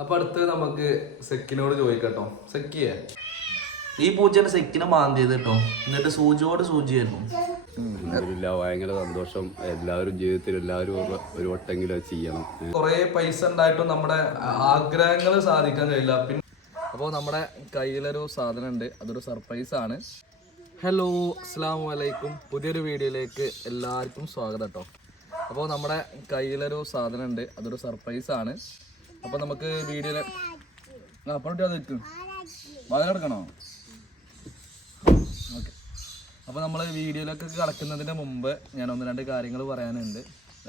അപ്പൊ അടുത്ത് നമുക്ക് സെക്കിനോട് ചോദിക്കട്ടോ. സെക്കിയെ? ഈ പൂച്ചയുടെ സെക്കിനെ മാന്തിയത് കേട്ടോ. എന്നിട്ട് സൂചിയോട് സൂചിയായിരുന്നു ഇല്ല ഭയങ്കര സന്തോഷം. എല്ലാവരും ജീവിതത്തിൽ എല്ലാവരും ഒരു- വട്ടെങ്കിലും അത് ചെയ്യണം. കുറെ പൈസ ഉണ്ടായിട്ടും നമ്മുടെ ആഗ്രഹങ്ങൾ സാധിക്കാൻ കഴിയില്ല. പിന്നെ അപ്പോൾ നമ്മുടെ കയ്യിലൊരു സാധനം ഉണ്ട് അതൊരു സർപ്രൈസ് ആണ്. ഹലോ അസ്സാം വലൈക്കും പുതിയൊരു വീഡിയോയിലേക്ക് എല്ലാവർക്കും സ്വാഗതം കേട്ടോ. അപ്പോൾ നമ്മുടെ കയ്യിലൊരു സാധനം ഉണ്ട് അതൊരു സർപ്രൈസ് ആണ്. അപ്പോൾ നമുക്ക് വീഡിയോയിൽ ആ വാതിലെടുക്കണോ? ഓക്കെ. അപ്പോൾ നമ്മൾ വീഡിയോയിലൊക്കെ കടക്കുന്നതിന് മുമ്പ് ഞാൻ ഒന്ന് രണ്ട് കാര്യങ്ങൾ പറയാനുണ്ട്.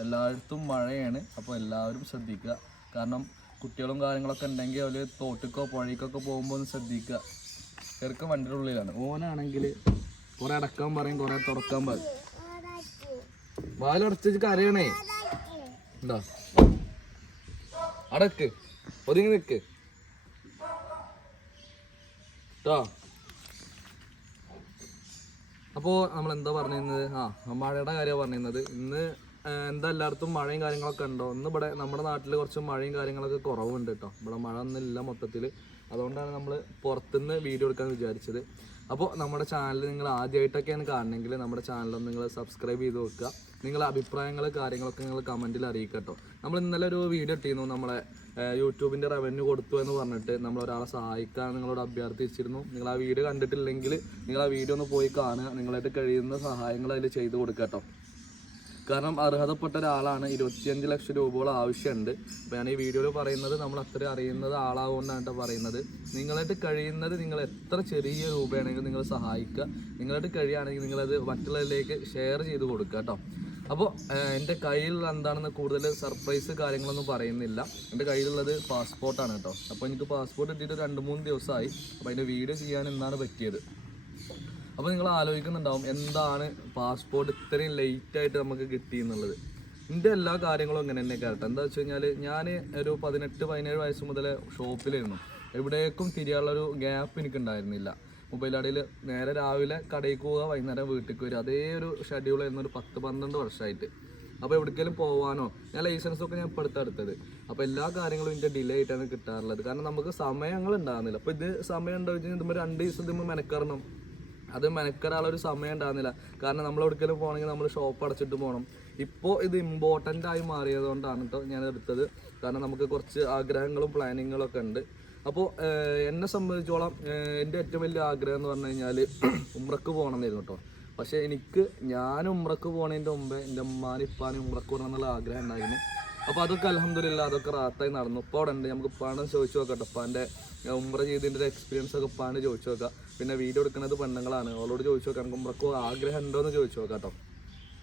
എല്ലായിടത്തും മഴയാണ്. അപ്പോൾ എല്ലാവരും ശ്രദ്ധിക്കുക. കാരണം കുട്ടികളും കാര്യങ്ങളൊക്കെ ഉണ്ടെങ്കിൽ അവർ തോട്ടിക്കോ പുഴയ്ക്കൊക്കെ പോകുമ്പോൾ ഒന്ന് ശ്രദ്ധിക്കുക. ചെറുക്കം വണ്ടിയുടെ ഉള്ളിലാണ്. ഓനാണെങ്കിൽ കുറേ അടക്കാൻ പറയും കുറേ തുറക്കാൻ പറയും. വാലടച്ചു കരയണേ. എന്താ അടക്ക് ഒതുങ്ങി നിൽക്ക് കേട്ടോ അപ്പോൾ നമ്മൾ എന്താ പറഞ്ഞിരുന്നത്? ആ മഴയുടെ കാര്യമാണ് പറഞ്ഞിരുന്നത്. ഇന്ന് എന്താ എല്ലായിടത്തും മഴയും കാര്യങ്ങളൊക്കെ ഉണ്ടോ? ഇന്ന് ഇവിടെ നമ്മുടെ നാട്ടിൽ കുറച്ച് മഴയും കാര്യങ്ങളൊക്കെ കുറവുണ്ട് കേട്ടോ. ഇവിടെ മഴ ഒന്നുമില്ല മൊത്തത്തിൽ അതുകൊണ്ടാണ് നമ്മൾ പുറത്തുനിന്ന് വീഡിയോ എടുക്കാൻ വിചാരിച്ചത്. അപ്പോൾ നമ്മുടെ ചാനൽ നിങ്ങൾ ആദ്യമായിട്ടൊക്കെയാണ് കാണണമെങ്കിൽ നമ്മുടെ ചാനൽ നിങ്ങൾ സബ്സ്ക്രൈബ് ചെയ്ത് വെക്കുക. നിങ്ങളുടെ അഭിപ്രായങ്ങൾ കാര്യങ്ങളൊക്കെ നിങ്ങൾ കമന്റിൽ അറിയിക്കുക കേട്ടോ. നമ്മൾ ഇന്നലെ ഒരു വീഡിയോ ഇട്ടിരുന്നു നമ്മളെ യൂട്യൂബിന്റെ റവന്യൂ കൊടുത്തു എന്ന് പറഞ്ഞിട്ട് നമ്മൾ ഒരാളെ സഹായിക്കാൻ നിങ്ങളോട് അഭ്യർത്ഥിച്ചിരുന്നു. നിങ്ങൾ ആ വീഡിയോ കണ്ടിട്ടില്ലെങ്കിൽ നിങ്ങൾ ആ വീഡിയോ ഒന്ന് പോയി കാണുക. നിങ്ങളായിട്ട് കഴിയുന്ന സഹായങ്ങൾ അതിൽ ചെയ്ത് കൊടുക്കുക കേട്ടോ. കാരണം അർഹതപ്പെട്ട ഒരാളാണ്. ഇരുപത്തിയഞ്ച് ലക്ഷം രൂപയോളം ആവശ്യമുണ്ട്. അപ്പോൾ ഞാൻ ഈ വീഡിയോയിൽ പറയുന്നത് നമ്മൾ അത്ര അറിയുന്നത് ആളാവുകൊണ്ടാണ് പറയുന്നത്. നിങ്ങളായിട്ട് കഴിയുന്നത് നിങ്ങൾ എത്ര ചെറിയ രൂപയാണെങ്കിലും നിങ്ങൾ സഹായിക്കുക. നിങ്ങളായിട്ട് കഴിയുകയാണെങ്കിൽ നിങ്ങളത് മറ്റുള്ളവരിലേക്ക് ഷെയർ ചെയ്ത് കൊടുക്കുക കേട്ടോ. അപ്പോൾ എന്റെ കയ്യിലുള്ള എന്താണെന്ന് കൂടുതൽ സർപ്രൈസ് കാര്യങ്ങളൊന്നും പറയുന്നില്ല. എന്റെ കയ്യിലുള്ളത് പാസ്പോർട്ടാണ് കേട്ടോ. അപ്പോൾ എനിക്ക് പാസ്പോർട്ട് കിട്ടിയിട്ട് രണ്ട് മൂന്ന് ദിവസമായി. അപ്പോൾ അതിന്റെ വീഡിയോ ചെയ്യാൻ എന്നാണ് പറ്റിയത്? അപ്പോൾ നിങ്ങൾ ആലോചിക്കുന്നുണ്ടാവും എന്താണ് പാസ്പോർട്ട് ഇത്രയും ലേറ്റ് ആയിട്ട് നമുക്ക് കിട്ടി എന്നുള്ളത് എന്റെ എല്ലാ കാര്യങ്ങളും അങ്ങനെ തന്നെ കേട്ടോ. എന്താ വെച്ച് കഴിഞ്ഞാൽ ഞാൻ ഒരു പതിനെട്ട് പതിനേഴ് വയസ്സ് മുതൽ ഷോപ്പിലായിരുന്നു. എവിടേക്കും തിരിയാനുള്ളൊരു ഗ്യാപ്പ് എനിക്കുണ്ടായിരുന്നില്ല. മൊബൈൽ കടയിൽ നേരെ രാവിലെ കടയിൽ പോവുക വൈകുന്നേരം വീട്ടിൽ വരിക. അതേ ഒരു ഷെഡ്യൂളായിരുന്നു ഒരു പത്ത് പന്ത്രണ്ട് വർഷമായിട്ട്. അപ്പോൾ എവിടേക്കെങ്കിലും പോകാനോ ഞാൻ ലൈസൻസ് ഒക്കെ ഞാൻ ഇപ്പോൾ അടുത്തെടുത്തത് അപ്പോൾ എല്ലാ കാര്യങ്ങളും ഇതിന്റെ ഡിലേ ആയിട്ടാണ് കിട്ടാറുള്ളത്. കാരണം നമുക്ക് സമയങ്ങൾ ഉണ്ടാകുന്നില്ല അപ്പോൾ ഇത് സമയം ഉണ്ടോ വെച്ചാൽ ഇതുമ്പോൾ രണ്ട് ദിവസം ഇതുമ്പോൾ മെനക്കറണം അത് മെനക്കെടാനുള്ള ഒരു സമയം ഉണ്ടാകുന്നില്ല കാരണം നമ്മൾ എവിടേക്കെങ്കിലും പോകണമെങ്കിൽ നമ്മൾ ഷോപ്പ് അടച്ചിട്ട് പോകണം. ഇപ്പോൾ ഇത് ഇമ്പോർട്ടന്റ് ആയി മാറിയത് കൊണ്ടാണ് കേട്ടോ ഞാൻ എടുത്തത്. കാരണം നമുക്ക് കുറച്ച് ആഗ്രഹങ്ങളും പ്ലാനിങ്ങുകളും ഒക്കെ ഉണ്ട്. അപ്പോൾ എന്നെ സംബന്ധിച്ചോളം എന്റെ ഏറ്റവും വലിയ ആഗ്രഹം എന്ന് പറഞ്ഞു കഴിഞ്ഞാൽ ഉമ്രക്ക് പോകണം എന്നായിരുന്നു കേട്ടോ പക്ഷേ എനിക്ക് ഞാൻ ഉമ്രക്ക് പോണതിന്റെ മുമ്പേ എന്റെ ഉമ്മാനും ഇപ്പാനും ഉമ്രക്ക് പോകണം എന്നുള്ള ആഗ്രഹം ഉണ്ടായിരുന്നു. അപ്പോൾ അതൊക്കെ അലഹമില്ല അതൊക്കെ റാത്തായി നടന്നു. ഇപ്പോൾ അവിടെ ഉണ്ട് നമുക്ക് പണം ചോദിച്ചു നോക്കട്ടെ ഉപ്പാന്റെ ഉമ്ര ചെയ്തതിന്റെ എക്സ്പീരിയൻസ് ഒക്കെ ഇപ്പാണ് ചോദിച്ചു നോക്കാം. പിന്നെ വീഡിയോ എടുക്കുന്നത് പെണ്ണുങ്ങളാണ്. അവളോട് ചോദിച്ചു നോക്കാം. നമുക്ക് ഉമ്രക്ക് ആഗ്രഹം ഉണ്ടോ എന്ന് ചോദിച്ചു നോക്കാം കേട്ടോ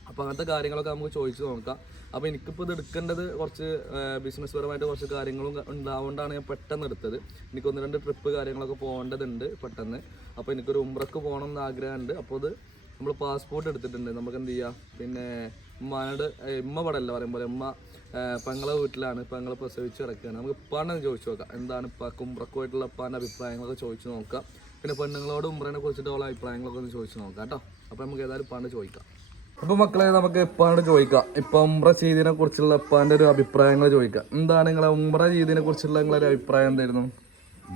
അപ്പോൾ അങ്ങനത്തെ കാര്യങ്ങളൊക്കെ നമുക്ക് ചോദിച്ചു നോക്കാം. അപ്പോൾ എനിക്കിപ്പോൾ ഇത് എടുക്കേണ്ടത് കുറച്ച് ബിസിനസ് പരമായിട്ട് കുറച്ച് കാര്യങ്ങളും ഉണ്ടാവുകൊണ്ടാണ് ഞാൻ പെട്ടെന്ന് എടുത്തത്. എനിക്ക് ഒന്ന് രണ്ട് ട്രിപ്പ് കാര്യങ്ങളൊക്കെ പോകേണ്ടതുണ്ട് പെട്ടെന്ന്. അപ്പോൾ എനിക്കൊരു ഉമ്രക്ക് പോകണം എന്ന് ആഗ്രഹമുണ്ട്. അപ്പോൾ ഇത് നമ്മൾ പാസ്പോർട്ട് എടുത്തിട്ടുണ്ട്. നമുക്ക് എന്ത് ചെയ്യാം പിന്നെ ഉമ്മാനോട് ഉമ്മ പടല്ല പറയും പോലെ. ഉമ്മ പെങ്ങളെ വീട്ടിലാണ്. പെങ്ങളെ പ്രസവിച്ച് കിടക്കുകയാണ് നമുക്ക് ഉപ്പാനെ ചോദിച്ചു നോക്കാം. എന്താണ് ഇപ്പം ഉമ്രക്കുമായിട്ടുള്ള ഉപ്പാന്റെ അഭിപ്രായങ്ങളൊക്കെ ചോദിച്ചു നോക്കാം. പിന്നെ പെണ്ണുങ്ങളോട് ഉമ്രനെ കുറിച്ചിട്ടുള്ള അഭിപ്രായങ്ങളൊക്കെ ഒന്ന് ചോദിച്ചു നോക്കാം കേട്ടോ. അപ്പോൾ നമുക്ക് ഏതായാലും ഉപ്പാണ്ട് ചോദിക്കാം. അപ്പോൾ മക്കളെ നമുക്ക് ഇപ്പാണ്ട് ചോദിക്കാം. ഇപ്പം ഉമ്ര ചെയ്തതിനെ കുറിച്ചുള്ള ഇപ്പാന്റെ ഒരു അഭിപ്രായങ്ങൾ ചോദിക്കാം. എന്താണ് നിങ്ങളെ ഉമ്ര ചെയ്തതിനെ കുറിച്ചുള്ള നിങ്ങളൊരു അഭിപ്രായം എന്തായിരുന്നു?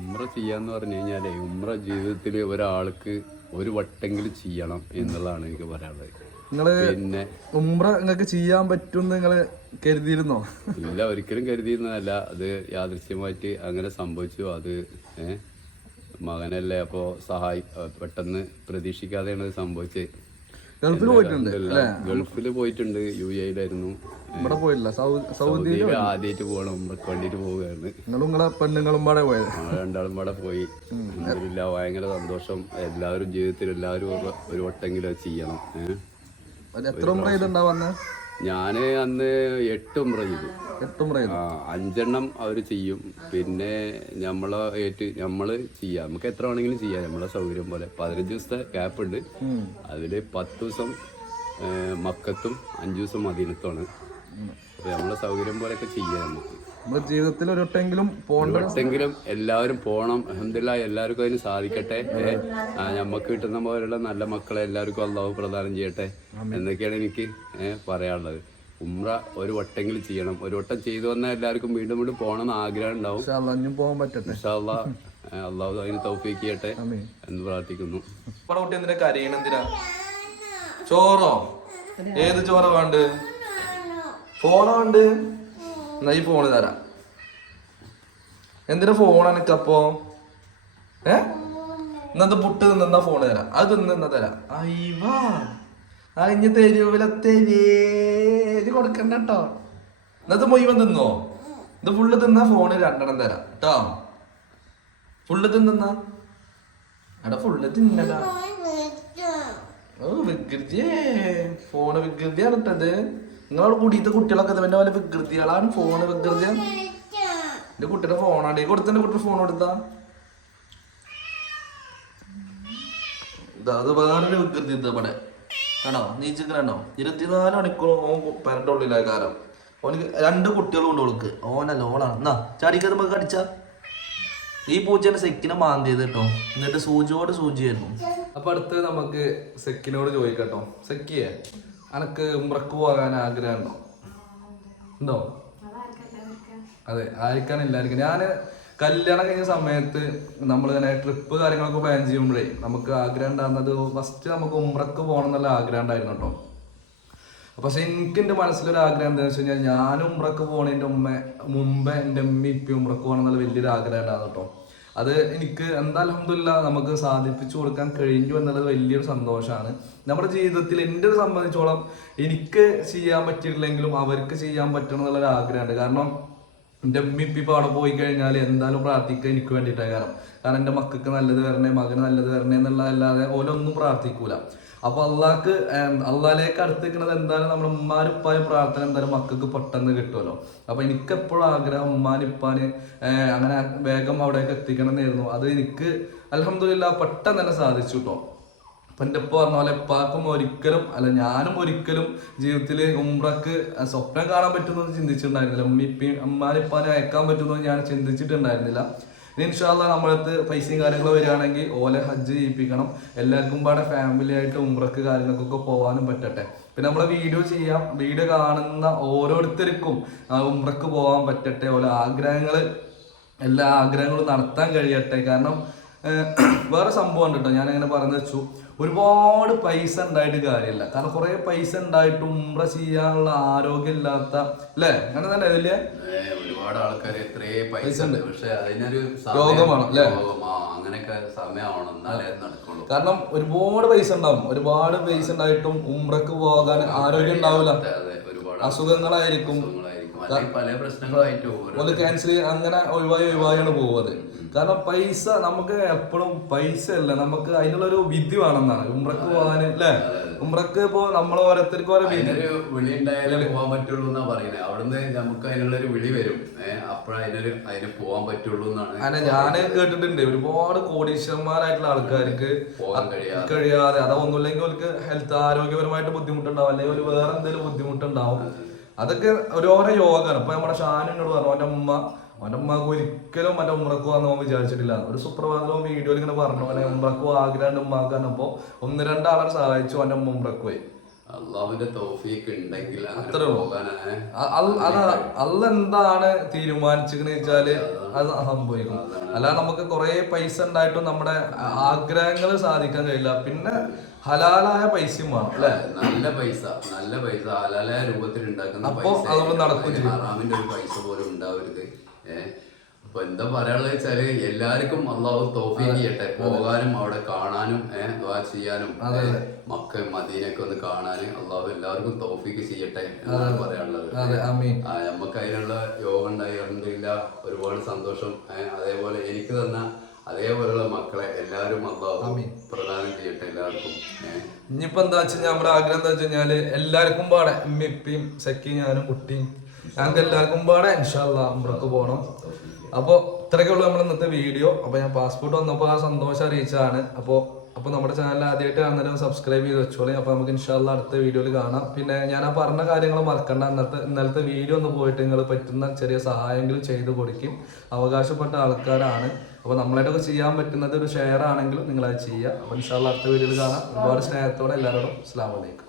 ഉമ്ര ചെയ്യാന്ന് പറഞ്ഞു കഴിഞ്ഞാലേ ഉമ്ര ജീവിതത്തിൽ ഒരാൾക്ക് ഒരു വട്ടെങ്കിലും ചെയ്യണം എന്നുള്ളതാണ് എനിക്ക് പറയാനുള്ളത്. നിങ്ങൾ പിന്നെ ഉംറ നിങ്ങൾക്ക് ചെയ്യാൻ പറ്റും നിങ്ങൾ കരുതിയിരുന്നോ? ഇല്ല ഒരിക്കലും കരുതിയിരുന്നതല്ല. അത് യാദൃശ്യമായിട്ട് അങ്ങനെ സംഭവിച്ചു. അത് ഏഹ് മകനല്ലേ അപ്പോൾ സഹായി പെട്ടെന്ന് പ്രതീക്ഷിക്കാതെയാണ് അത് സംഭവിച്ചത്. ഗൾഫിൽ പോയിട്ടുണ്ട് ഗൾഫിൽ പോയിട്ടുണ്ട്. യു എയിലായിരുന്നു ഇവിടെ പോയില്ല. സൗദി സൗദിയിൽ ആദ്യമായിട്ട് പോകണം ഉമ്രക്ക് വേണ്ടിയിട്ട് പോവുകയാണ്. നിങ്ങളും നിങ്ങളെ പെണ്ണുങ്ങളും പാടെ പോയത്? രണ്ടാളും പാടെ പോയി. ഇല്ല ഭയങ്കര സന്തോഷം. എല്ലാവരും ജീവിതത്തിൽ എല്ലാവരും ഒരു- വട്ടെങ്കിലും ചെയ്യണം. എത്ര വന്ന് ഞാൻ അന്ന്? എട്ട് ഉമ്ര ചെയ്തു. എട്ട് ചെയ്തു. അഞ്ചെണ്ണം അവർ ചെയ്യും. പിന്നെ നമ്മളെ ഏറ്റ് നമ്മൾ ചെയ്യാം. നമുക്ക് എത്ര വേണമെങ്കിലും ചെയ്യാം. നമ്മളെ സൗകര്യം പോലെ. പതിനഞ്ച് ദിവസത്തെ ഗ്യാപ്പ് ഉണ്ട്. അതിൽ പത്ത് ദിവസം മക്കത്തും അഞ്ച് ദിവസം മദീനത്തുമാണ് അപ്പൊ നമ്മളെ സൗകര്യം പോലെയൊക്കെ ചെയ്യാം നമുക്ക്. നമ്മുടെ ജീവിതത്തിൽ ഒരൊട്ടെങ്കിലും ഒട്ടെങ്കിലും എല്ലാവരും പോകണം അഹമ്മദില്ല എല്ലാവർക്കും അതിന് സാധിക്കട്ടെ. ഏ, ആ, ഞമ്മക്ക് കിട്ടുന്ന പോലുള്ള നല്ല മക്കളെ എല്ലാവർക്കും അള്ളാഹു പ്രദാനം ചെയ്യട്ടെ എന്നൊക്കെയാണ് എനിക്ക് ഏ, പറയാനുള്ളത്. ഉമ്ര ഒരു വട്ടെങ്കിലും ചെയ്യണം. ഒരു വട്ടം ചെയ്തു വന്നാൽ എല്ലാവർക്കും വീണ്ടും വീണ്ടും പോകണം എന്ന് ആഗ്രഹം ഉണ്ടാവും. ഇൻഷാ അല്ലാ, ഇനിയും പോകാൻ പറ്റട്ടെ. ഇൻഷാല്ലാ, ഏ, അള്ളാഹു അതിന് തൗഫീക്ക് ചെയ്യട്ടെ ആമീൻ. എന്ന് പ്രാർത്ഥിക്കുന്നു. ഇവിടെ കുട്ടി എന്തിനാ കരയണ എന്തിനാ? ചോറോ? ഏത് ചോറ വേണ്ട ഫോണോ വേണ്ട എന്നാ ഈ ഫോണ് തരാം. എന്തിനാ ഫോൺ എനിക്കപ്പോ ഏ? ഇന്നത്തെ പുട്ട് തിന്നാ ഫോൺ തരാം. അത് തിന്നാ തരാം. അയ്യവാ തെരുവില തരൂല തരേത് കൊടുക്കണ്ട കേട്ടോ ഇന്നത്തെ മുഴുവൻ തിന്നോ? ഇത് ഫുള്ള് തിന്നാ ഫോണ് രണ്ടെണ്ണം തരാം. കേട്ടോ ഫുള്ള് തിന്നാ എടാ ഫുള്ള് തിന്നടാ. ഓ വികൃതിയേ. ഫോണ് വികൃതിയാണ് ഇട്ടത് നിങ്ങളവിടെ കൂടിയിട്ട് കുട്ടികളൊക്കെ ഇവന്റെ പോലെ വികൃതികളാണ്? ഫോണ് വികൃതി എന്റെ കുട്ടിയുടെ ഫോണാണ് ഈ കൊടുത്ത കുട്ടിയുടെ ഫോൺ കൊടുത്താ? ഇതാ അത് വേറൊരു വികൃതി ഇത് ഇവിടെ. ആണോ നീച്ചിക്കണോ? ഇരുപത്തിനാല് മണിക്കൂർ ഓൻ പെരന്റെ ഉള്ളിലായ കാലം. ഓനിക്ക് രണ്ട് കുട്ടികളും ഉണ്ട് ഓൾക്ക് ഓനല്ല ഓളാണ് എന്നാ ചാടിക്കത് നമുക്ക് കടിച്ച? ഈ പൂച്ചേന്റെ സെക്കിനെ മാന്തിയത് കേട്ടോ. എന്നിട്ട് സൂചിയോട് സൂചിയായിരുന്നു. അപ്പൊ അടുത്ത് നമുക്ക് സെക്കിനോട് ചോദിക്കട്ടോ സെക്കിയെ? അനക്ക് ഉമ്രക്ക് പോകാൻ ആഗ്രഹം ഉണ്ടോ? ഉണ്ടോ അതെ ആയിരിക്കാൻ എല്ലാവർക്കും. ഞാൻ കല്യാണം കഴിഞ്ഞ സമയത്ത് നമ്മൾ ഇങ്ങനെ ട്രിപ്പ് കാര്യങ്ങളൊക്കെ പ്ലാൻ ചെയ്യുമ്പോഴേ നമുക്ക് ആഗ്രഹം ഉണ്ടാകുന്നത് ഫസ്റ്റ് നമുക്ക് ഉമ്രക്ക് പോകണം എന്നുള്ള ആഗ്രഹം ഉണ്ടായിരുന്നു കേട്ടോ. പക്ഷെ എനിക്ക് എന്റെ മനസ്സിലൊരു ആഗ്രഹം എന്താണെന്ന് വെച്ച് കഴിഞ്ഞാൽ ഞാൻ ഉമ്രക്ക് പോണതിന്റെ ഉമ്മ മുമ്പേ എന്റെ ഉമ്മ ഇപ്പം ഉമ്രക്ക് പോകണം എന്നുള്ള വലിയൊരു ആഗ്രഹം ഉണ്ടായിരുന്നു കേട്ടോ. അത് എനിക്ക് എന്താ അലഹമില്ല നമുക്ക് സാധിപ്പിച്ചു കൊടുക്കാൻ കഴിഞ്ഞു എന്നുള്ളത് വലിയൊരു സന്തോഷമാണ് നമ്മുടെ ജീവിതത്തിൽ എന്റെ സംബന്ധിച്ചോളം എനിക്ക് ചെയ്യാൻ പറ്റിയിട്ടില്ലെങ്കിലും അവർക്ക് ചെയ്യാൻ പറ്റണം എന്നുള്ളൊരു ആഗ്രഹമുണ്ട് കാരണം എന്റെ ഉമ്മ ഇപ്പം അവിടെ പോയി കഴിഞ്ഞാൽ എന്തായാലും പ്രാർത്ഥിക്കുക എനിക്ക് വേണ്ടിയിട്ടാണ് കാരണം. കാരണം എന്റെ മക്കൾക്ക് നല്ലത് വരണേ മകന് നല്ലത് വരണേ എന്നുള്ളതല്ലാതെ ഓലൊന്നും പ്രാർത്ഥിക്കൂല. അപ്പൊ അള്ളാഹ്ക്ക് അള്ളാഹിലേക്ക് അടുത്തിരിക്കുന്നത് എന്തായാലും നമ്മുടെ ഉമ്മാനിപ്പായും പ്രാർത്ഥന എന്തായാലും മക്കൾക്ക് പെട്ടെന്ന് കിട്ടുമല്ലോ. അപ്പൊ എനിക്ക് എപ്പോഴും ആഗ്രഹം ഉമ്മാനിപ്പാന് അങ്ങനെ വേഗം അവിടേക്ക് എത്തിക്കണം എന്നായിരുന്നു അത് എനിക്ക് അലഹമില്ല പെട്ടെന്ന് തന്നെ സാധിച്ചു കേട്ടോ അപ്പൊ എന്റെ ഉപ്പ പറഞ്ഞ പോലെ ഉപ്പാക്കും ഒരിക്കലും അല്ല ഞാനും ഒരിക്കലും ജീവിതത്തിൽ ഉംറക്ക് സ്വപ്നം കാണാൻ പറ്റുമെന്ന് ചിന്തിച്ചിട്ടുണ്ടായിരുന്നില്ല. ഉമ്മിപ്പയും അമ്മാനും ഇപ്പാനും അയക്കാൻ പറ്റുമെന്ന് ഞാൻ ചിന്തിച്ചിട്ടുണ്ടായിരുന്നില്ല. ഇനി ഇൻഷാല്ല നമ്മളടുത്ത് പൈസയും കാര്യങ്ങളും വരികയാണെങ്കിൽ ഓലെ ഹജ്ജ് ചെയ്യിപ്പിക്കണം. എല്ലാവർക്കും പാടെ ഫാമിലി ആയിട്ട് ഉംറക്ക് കാര്യങ്ങൾക്കൊക്കെ പോകാനും പറ്റട്ടെ. പിന്നെ നമ്മളെ വീഡിയോ ചെയ്യാം. വീഡിയോ കാണുന്ന ഓരോരുത്തർക്കും ഉംറക്ക് പോകാൻ പറ്റട്ടെ. ഓലെ ആഗ്രഹങ്ങൾ എല്ലാ ആഗ്രഹങ്ങളും നടത്താൻ കഴിയട്ടെ. കാരണം വേറെ സംഭവം ഉണ്ട് കേട്ടോ ഞാനിങ്ങനെ പറഞ്ഞു വെച്ചു. ഒരുപാട് പൈസ ഉണ്ടായിട്ട് കാര്യമില്ല. കാരണം കുറെ പൈസ ഉണ്ടായിട്ട് ഉംറ ചെയ്യാനുള്ള ആരോഗ്യം ഇല്ലാത്ത അല്ലേ? അങ്ങനെ തന്നെ ഇതിൽ ഒരുപാട് ആൾക്കാർ എത്രയേ പൈസ ഉണ്ട്. പക്ഷെ അതിനൊരു രോഗമാണ് അല്ലേ? അങ്ങനെയൊക്കെ സമയമാണ് എന്നാലേ നടക്കുള്ളൂ. കാരണം ഒരുപാട് പൈസ ഉണ്ടാവും. ഒരുപാട് പൈസ ഉണ്ടായിട്ടും ഉംറക്ക് പോകാൻ ആരോഗ്യം ഉണ്ടാവില്ല. അതെ, അതെ. ഒരുപാട് അസുഖങ്ങളായിരിക്കും. പല പ്രശ്നങ്ങളായിട്ട് ക്യാൻസൽ അങ്ങനെ ഒഴിവായി ഒഴിവായാണ് പോകുന്നത് കാരണം പൈസ നമുക്ക് എപ്പോഴും പൈസ അല്ല? നമുക്ക് അതിനുള്ളൊരു വിധി വേണമെന്നാണ്. ഉംറക്ക് പോകാൻ അല്ലേ? ഉംറക്ക് ഇപ്പോ നമ്മൾ ഓരോരുത്തർക്ക് ഓരോ വിധി. അതിനൊരു വിളി ഉണ്ടായാലേ പോകാൻ പറ്റുള്ളൂ എന്നാ പറയുന്നത് അവിടുന്ന് നമുക്ക് അതിനുള്ളൊരു വിളി വരും. അപ്പോഴതിനൊരു അതിന് പോകാൻ പറ്റുള്ളൂ എന്നാണ് അങ്ങനെ ഞാൻ കേട്ടിട്ടുണ്ട്. ഒരുപാട് കോടീശ്വരന്മാരായിട്ടുള്ള ആൾക്കാർക്ക് പോകാൻ കഴിയാതെ. കഴിയാതെ. അതൊന്നുമില്ലെങ്കിൽ അവർക്ക് ഹെൽത്ത് ആരോഗ്യപരമായിട്ട് ബുദ്ധിമുട്ടുണ്ടാവും. അല്ലെങ്കിൽ ഒരു വേറെ എന്തെങ്കിലും ബുദ്ധിമുട്ടുണ്ടാവും. അതൊക്കെ ഓരോരോ യോഗമാണ് ഇപ്പൊ നമ്മുടെ ഷാനിനോട് പറഞ്ഞു അവന്റെ ഉമ്മ അവന്റെ ഉമ്മക്ക് ഒരിക്കലും മറ്റേ ഉമ്രക്ക് വന്ന് അവൻ വിചാരിച്ചിട്ടില്ല. ഒരു സുപ്രഭാതവും വീഡിയോയിൽ ഇങ്ങനെ പറഞ്ഞു അവനെ ഉമ്രക്ക് ആഗ്രഹം ഉമ്മാക്കാനപ്പോ ഒന്ന് രണ്ടാളെ സഹായിച്ചു അവന്റെ ഉമ്മ ഉമ്രക്ക് പോയി. അള്ളാഹുവിന്റെ തൗഫീക്ക് ഉണ്ടെങ്കിൽ അത്രേ അല്ല എന്താണ് തീരുമാനിച്ചെന്ന് വെച്ചാൽ അത് സംഭവിക്കും. അല്ലാതെ നമുക്ക് കുറെ പൈസ ഉണ്ടായിട്ടും നമ്മുടെ ആഗ്രഹങ്ങൾ സാധിക്കാൻ കഴിയില്ല. പിന്നെ ഹലാലായ പൈസയും വേണം അല്ലെ? നല്ല പൈസ നല്ല പൈസ. ഹലാലായ രൂപത്തിൽ ഉണ്ടാക്കുന്ന അപ്പോ പൈസ അതുകൊണ്ട് നടക്കും ഹറാമിന്റെ ഒരു പൈസ പോലും ഉണ്ടാവരുത്. ഏഹ് അപ്പൊ എന്താ പറയാനുള്ളത് വെച്ചാൽ എല്ലാവർക്കും അള്ളാഹു തോഫീക്ക് ചെയ്യട്ടെ. പോകാനും അവിടെ കാണാനും ഏഹ് ചെയ്യാനും മക്ക മദീനൊക്കെ ഒന്ന് കാണാനും അള്ളാഹു എല്ലാവർക്കും തോഫീക്ക് ചെയ്യട്ടെ എന്നാണ് പറയാനുള്ളത്. നമുക്ക് അതിനുള്ള യോഗം ഉണ്ടായി. അൽഹംദുലില്ല ഒരുപാട് സന്തോഷം. അതേപോലെ എനിക്ക് തന്ന അതേപോലെയുള്ള മക്കളെ എല്ലാവരും അള്ളാഹു പ്രദാനം ചെയ്യട്ടെ എല്ലാവർക്കും. ഇനിയിപ്പോ എന്താ വെച്ചാൽ നമ്മുടെ ആഗ്രഹം എന്താ വെച്ച് കഴിഞ്ഞാൽ എല്ലാവർക്കും പാടെ ഉമ്മയും സെക്കി ഞാനും കുട്ടിയും ഞങ്ങൾക്ക് എല്ലാവർക്കും പാടെ ഇൻഷാല്ല അമ്രക്ക് പോകണം അപ്പോൾ ഇത്രയൊക്കെ ഉള്ളൂ നമ്മുടെ ഇന്നത്തെ വീഡിയോ. അപ്പോൾ ഞാൻ പാസ്പോർട്ട് വന്നപ്പോൾ ആ സന്തോഷം അറിയിച്ചതാണ്. അപ്പോൾ അപ്പോൾ നമ്മുടെ ചാനൽ ആദ്യമായിട്ട് കാണുന്നവരും സബ്സ്ക്രൈബ് ചെയ്ത് വെച്ചോളി. അപ്പോൾ നമുക്ക് ഇൻഷാല്ല അടുത്ത വീഡിയോയിൽ കാണാം. പിന്നെ ഞാൻ ആ പറഞ്ഞ കാര്യങ്ങൾ മറക്കണ്ട. ഇന്നത്തെ ഇന്നലത്തെ വീഡിയോ ഒന്ന് പോയിട്ട് നിങ്ങൾ പറ്റുന്ന ചെറിയ സഹായമെങ്കിലും ചെയ്തു കൊടുക്കും. അവകാശപ്പെട്ട ആൾക്കാരാണ്. അപ്പോൾ നമ്മളായിട്ടൊക്കെ ചെയ്യാൻ പറ്റുന്നത് ഒരു ഷെയർ ആണെങ്കിലും നിങ്ങളത് ചെയ്യുക. അപ്പോൾ ഇൻഷാല്ല അടുത്ത വീഡിയോയിൽ കാണാം. ഒരുപാട് സ്നേഹത്തോടെ എല്ലാവരോടും അസ്സാം വലൈക്കും